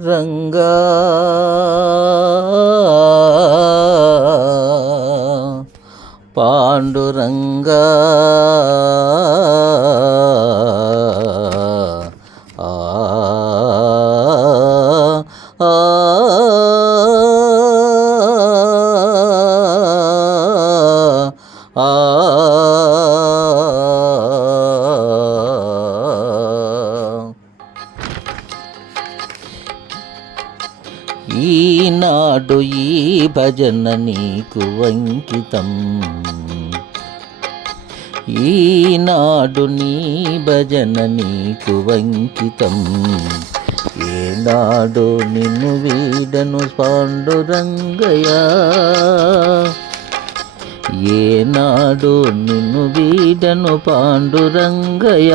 రంగా పాండురంగా ఆ ఆ ఆ ఈనాడు ఈ భజన నీకు అంకితం. ఈనాడు నీ భజన నీకు అంకితం. ఏనాడు నిన్ను వీడను పాండురంగయ్య. ఏనాడు నిన్ను వీడను పాండురంగయ్య.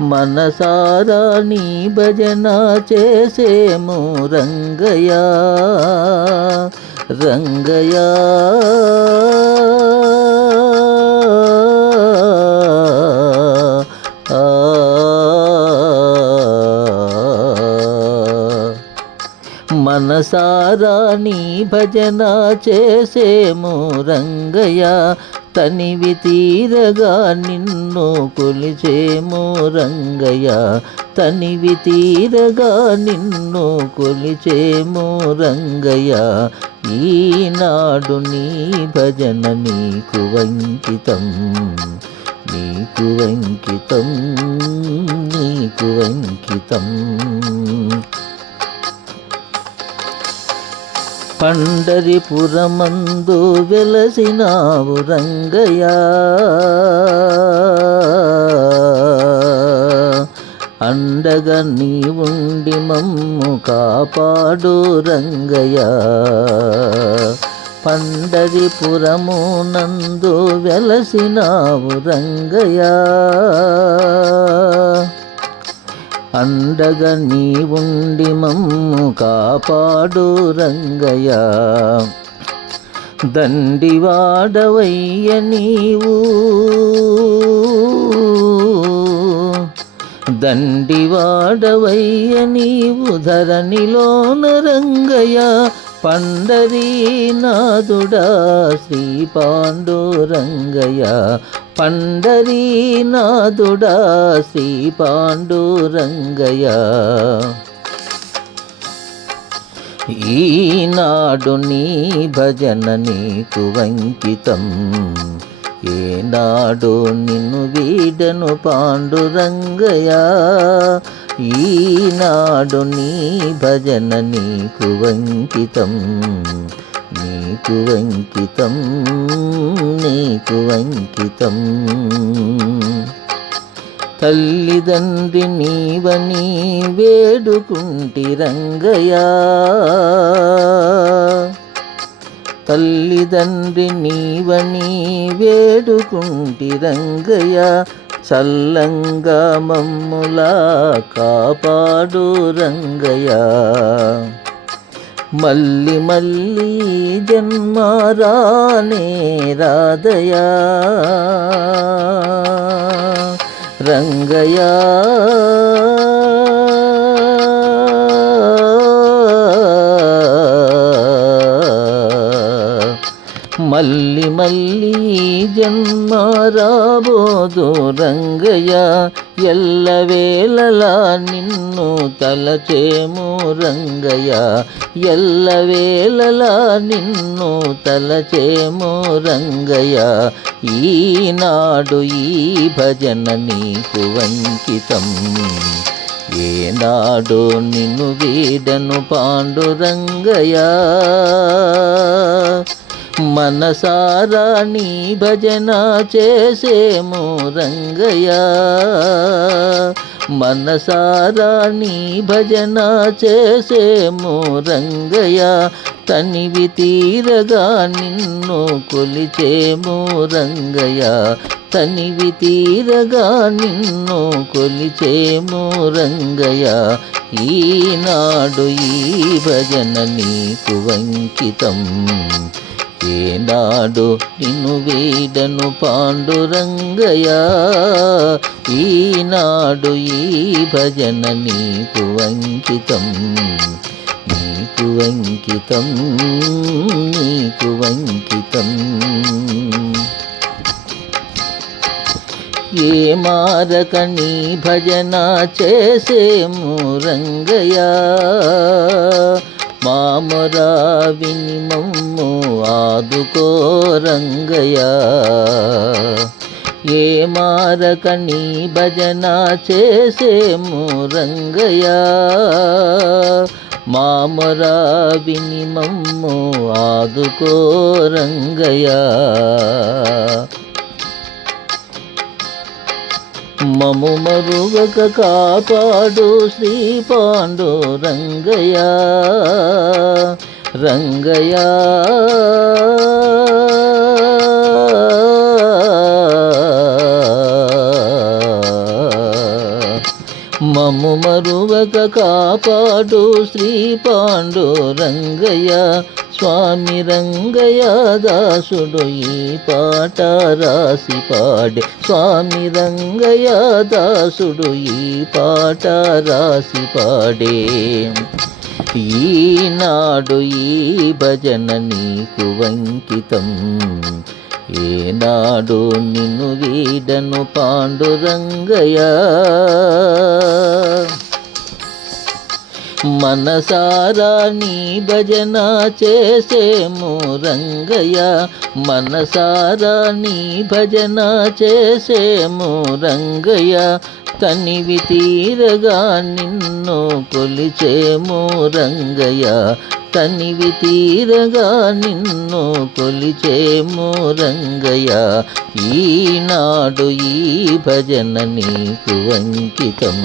మనసారా నీ భజన చేసేము రంగయ్య. రంగయ్య మనసారా నీ భజన చేసేము రంగయ్య. తనివి తీరగా నిన్ను కొలిచేము రంగయ్య. తనివి తీరగా నిన్ను కొలిచేము రంగయ్య. ఈనాడు నీ భజన నీకు అంకితం. నీకు అంకితం. నీకు అంకితం. పండరిపురమందు వెలసినావు రంగయ్య. అండగా నీ ఉండి మమ్ము కాపాడు రంగయ్య. పండరిపురము నందు వెలసినావు రంగయ్య. అండగా నీ ఉండి మమ్ము కాపాడు రంగయ్య. దండివాడవయ్య నీవు. దండివాడవయ్య నీవు ధరణిలోన రంగయ్య. పండరీనాథుడా శ్రీ పాండురంగయ్య. పండరీనాథుడా శ్రీ పాండురంగయ్య. ఈనాడు నీ భజన నీకు అంకితం. ఏనాడు నిన్ను వీడను పాండురంగయ్య. ఈనాడు నీ భజన నీకు అంకితం. నీకు అంకితం. నీకు అంకితం. తల్లిదండ్రి నీవని వేడుకుంటి రంగయ్య. తల్లిదండ్రి నీవని వేడుకుంటి రంగయ్య. చల్లంగా మమ్ములా కాపాడు రంగయ్య. మల్లి మల్లి జన్మారానే రాదయా రంగయ్య. మల్లి మల్లి జన్మ రాబోదు రంగయ్య. ఎల్లవేళలా నిన్ను తలచేము రంగయ్య. ఎల్లవేళలా నిన్ను తలచేము రంగయ్య. ఈనాడు ఈ భజన నీకు అంకితం. ఏనాడు నిన్ను వీడను పాండురంగయ్య. మనసారా నీ భజన చేసేము రంగయ్య. మనసారా నీ భజన చేసేము రంగయ్య. తనివి తీరగా నిన్ను కొలిచేము రంగయ్య. తనివి తీరగా నిన్ను కొలిచేము రంగయ్య. ఈనాడు ఈ భజన నీకు అంకితం. ఏనాడు నిన్ను వీడను పాండురంగయ్య. ఈనాడు ఈ భజన నీకు అంకితం. అంకితం నీకు అంకితం. ఏ మారక నీ భజన చేసేము రంగయ్య, మామరా విని మమ్ము ఆదుకో రంగయ్య. ఏ మారక నీ భజన చేసేము రంగయ్య, మామరా విని మమ్ము ఆదుకో రంగయ్య. మము మరువక కాపాడు శ్రీ పాండురంగయ్య రంగయ్య. మము మరువక కాపాడు శ్రీ పాండురంగయ్య. స్వామి రంగయ్య దాసుడు ఈ పాట రాసి పాడే, స్వామి రంగయ్య దాసుడు ఈ పాట రాసి పాడే. ఈనాడు ఈ భజన నీకు అంకితం, ఏనాడు నిన్ను వీడను పాండురంగయ్య. మనసారా నీ భజన చేసేము రంగయ్య, మనసారా నీ భజన చేసేము రంగయ్య. తనివి తీరగా నిన్ను కొలిచేము రంగయ్య, తనివి తీరగా నిన్ను కొలిచేము రంగయ్య. ఈనాడు ఈ భజన నీకు అంకితం,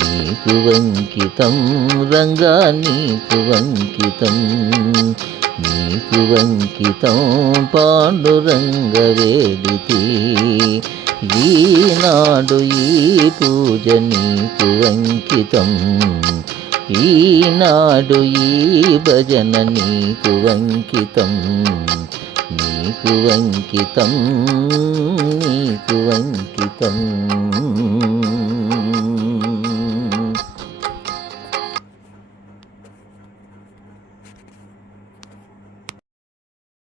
నీకు అంకితం రంగా నీకు అంకితం, నీకు అంకితం పాండురంగ వేడితి. ఈనాడు ఈ పూజ నీకు అంకితం, ఈనాడు ఈ భజన నీకు అంకితం, నీకు అంకితం, నీకు అంకితం.